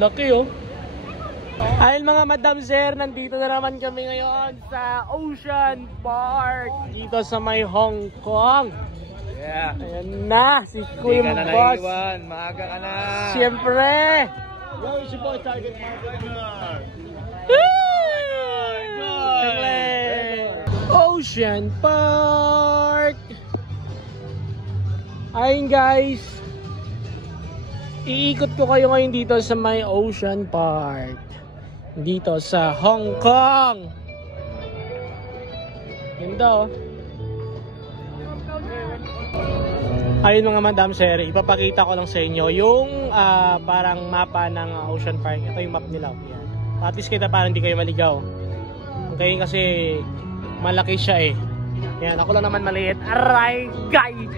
Laki oh. Ayun mga madam sir, nandito na naman kami ngayon sa Ocean Park dito sa may Hong Kong. Yeah. Ayan na, si Kuya Hindi ka na Boss. naiiwan, maaga ka na. Siyempre. Yo, si Boy Target Market. Ocean Park. Ayun guys, iikot ko kayo ngayon dito sa may Ocean Park dito sa Hong Kong. Ganda oh. Ayun mga madam sir, ipapakita ko lang sa inyo yung parang mapa ng Ocean Park. Ito yung map nila. Yan. At least kita parang hindi kayo maligaw. Okay, kasi malaki siya eh. Yan, ako lang naman maliit. Aray, guys!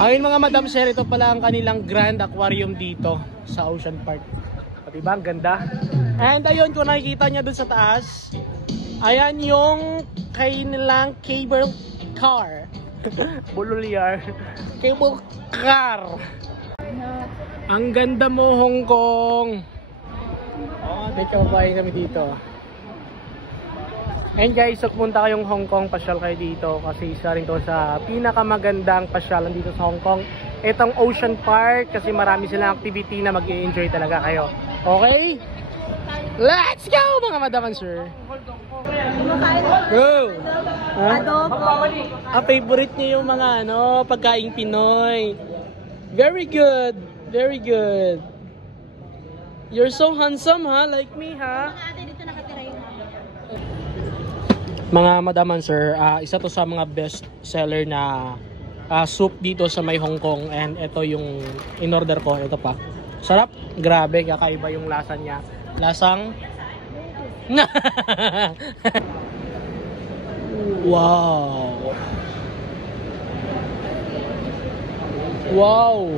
Ayun mga madam sir, ito pala ang kanilang Grand Aquarium dito sa Ocean Park. Diba? Ang ganda. And ayun, kung nakikita nyo dun sa taas, ayan yung kanilang cable car. Bululyar. Cable car. Ang ganda mo, Hong Kong. May kababayan kami dito. And guys, so pumunta kayong Hong Kong, pasyal kayo dito kasi isa rin to sa pinakamagandang pasyalan dito sa Hong Kong. Itong Ocean Park kasi marami silang activity na mag-i-enjoy talaga kayo. Okay? Let's go mga madam and sir. Go! Favorite niyo yung mga pagkaing Pinoy. Very good. Very good. You're so handsome ha, like me ha. Mga madam and sir, isa to sa mga best seller na soup dito sa may Hong Kong, and ito yung in-order ko, ito pa. Sarap, grabe, kakaiba yung lasa niya. Lasang wow. Wow.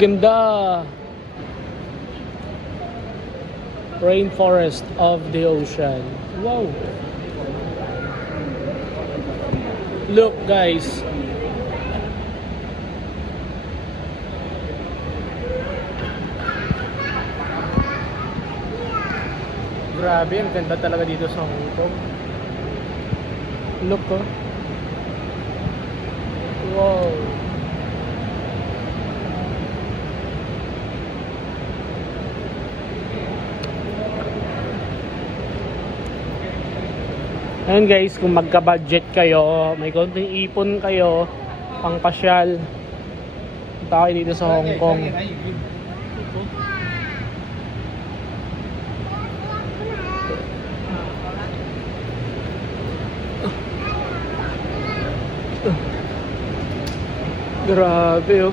Ganda. Rainforest of the ocean. Wow. Look guys. Grabe, ang ganda talaga dito sa Hong Kong. Look oh. Wow. Ayun guys, kung magka-budget kayo, may konting ipon kayo, pang pasyal, punta kayo dito sa Hong Kong. Grabe oh.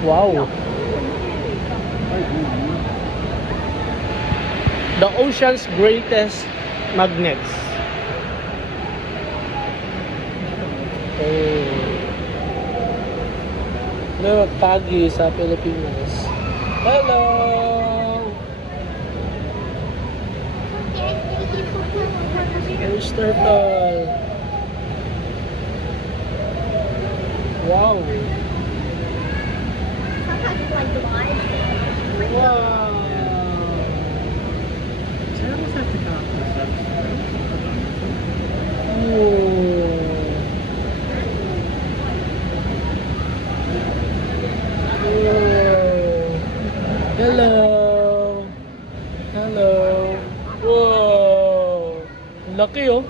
Wow. The ocean's greatest magnets. Oh. Look, Pagi sa Pilipinas. Hello. There's turtle. Wow. Wow. Hello. Hello. Wow. Laki oh.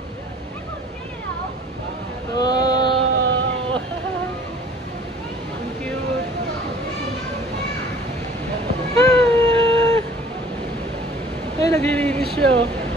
Wow. Ang cute. Ay, naglilinis siya oh.